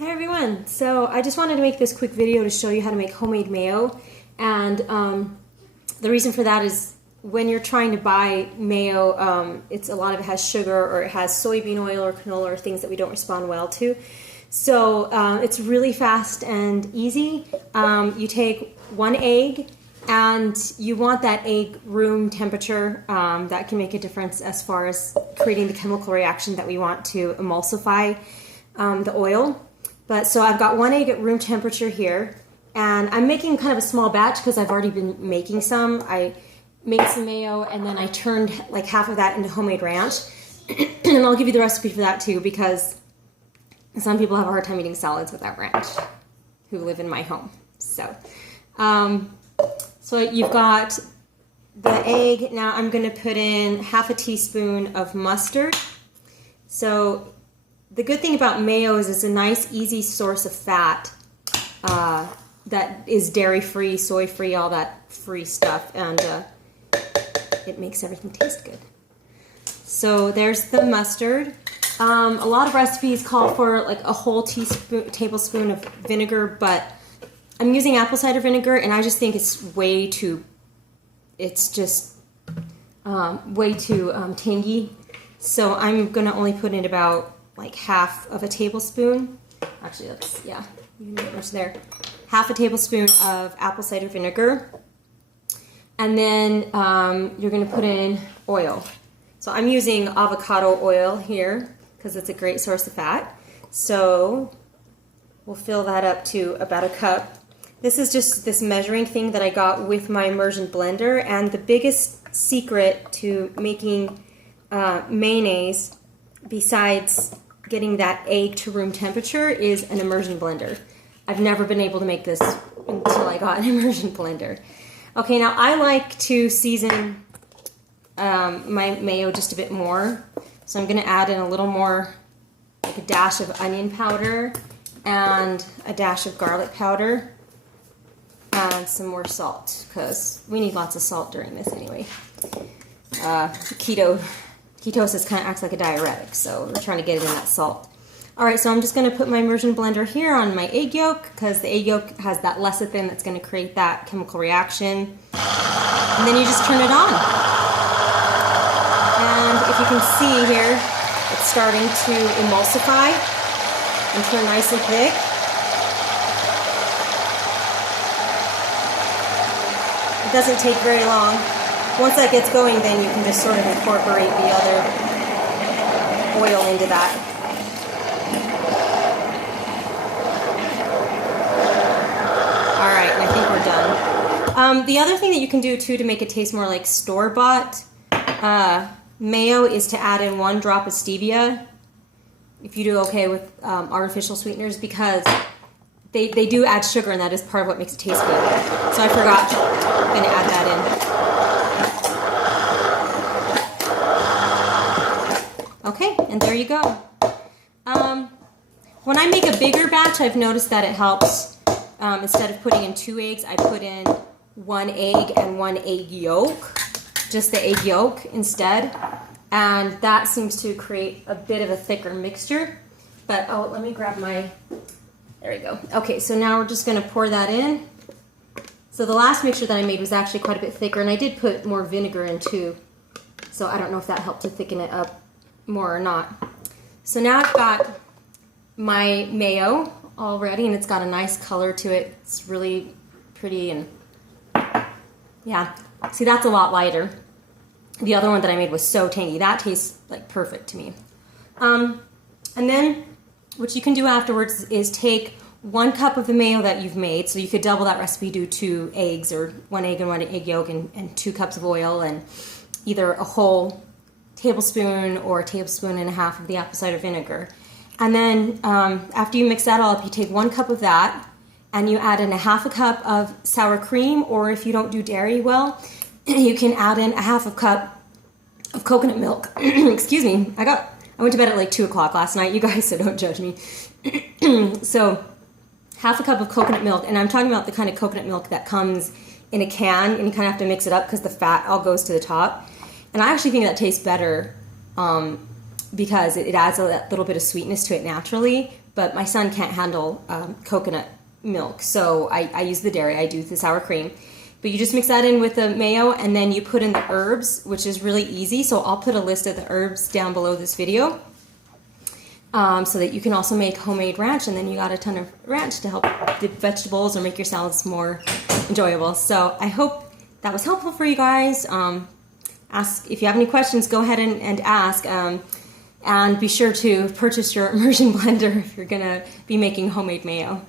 Hi everyone! So I just wanted to make this quick video to show you how to make homemade mayo, and the reason for that is when you're trying to buy mayo, a lot of it has sugar or it has soybean oil or canola or things that we don't respond well to. So it's really fast and easy. You take one egg and you want that egg room temperature. That can make a difference as far as creating the chemical reaction that we want to emulsify the oil. So I've got one egg at room temperature here, and I'm making kind of a small batch because I've already been making some. I made some mayo and then I turned like half of that into homemade ranch. And I'll give you the recipe for that too, because some people have a hard time eating salads without ranch who live in my home. So you've got the egg. Now I'm going to put in half a teaspoon of mustard. So the good thing about mayo is it's a nice, easy source of fat that is dairy-free, soy-free, all that free stuff, and it makes everything taste good. So there's the mustard. A lot of recipes call for like a whole tablespoon of vinegar, but I'm using apple cider vinegar, and I just think it's way too tangy. So I'm gonna only put in about like half of a tablespoon. Actually, that's, yeah, you can get there. Half a tablespoon of apple cider vinegar. And then you're gonna put in oil. So I'm using avocado oil here because it's a great source of fat. So we'll fill that up to about a cup. This is just this measuring thing that I got with my immersion blender, and the biggest secret to making mayonnaise, besides getting that egg to room temperature, is an immersion blender. I've never been able to make this until I got an immersion blender. Okay, now I like to season my mayo just a bit more. So I'm gonna add in a little more, like a dash of onion powder and a dash of garlic powder and some more salt, because we need lots of salt during this anyway. Ketosis kind of acts like a diuretic, so we're trying to get it in that salt. Alright, so I'm just going to put my immersion blender here on my egg yolk, because the egg yolk has that lecithin that's going to create that chemical reaction. And then you just turn it on. And if you can see here, it's starting to emulsify and turn nice and thick. It doesn't take very long. Once that gets going, then you can just sort of incorporate the other oil into that. Alright, and I think we're done. The other thing that you can do too to make it taste more like store-bought mayo is to add in 1 drop of stevia, if you do okay with artificial sweeteners, because they do add sugar, and that is part of what makes it taste good. So I forgot, I'm going to add that in. Okay, and there you go. When I make a bigger batch, I've noticed that it helps. Instead of putting in 2 eggs, I put in 1 egg and 1 egg yolk, just the egg yolk instead. And that seems to create a bit of a thicker mixture. But, oh, let me grab my, there we go. Okay, so now we're just gonna pour that in. So the last mixture that I made was actually quite a bit thicker, and I did put more vinegar in too. So I don't know if that helped to thicken it up more or not. So now I've got my mayo all ready, and it's got a nice color to it. It's really pretty, and yeah, see, that's a lot lighter. The other one that I made was so tangy. That tastes like perfect to me. And then what you can do afterwards is take 1 cup of the mayo that you've made. So you could double that recipe, do 2 eggs, or 1 egg and 1 egg yolk, and 2 cups of oil, and either a whole tablespoon or a tablespoon and a half of the apple cider vinegar. And then after you mix that all up, you take 1 cup of that and you add in a half a cup of sour cream, or if you don't do dairy well, you can add in a half a cup of coconut milk. Excuse me, I went to bed at like 2 o'clock last night, you guys, so don't judge me. So half a cup of coconut milk, and I'm talking about the kind of coconut milk that comes in a can, and you kind of have to mix it up because the fat all goes to the top. And I actually think that tastes better because it adds a little bit of sweetness to it naturally. but my son can't handle coconut milk, so I use the dairy. I do the sour cream. But you just mix that in with the mayo, and then you put in the herbs, which is really easy. So I'll put a list of the herbs down below this video, so that you can also make homemade ranch, and then you got a ton of ranch to help the vegetables or make your salads more enjoyable. So I hope that was helpful for you guys. Ask if you have any questions, go ahead and ask. And be sure to purchase your immersion blender if you're gonna be making homemade mayo.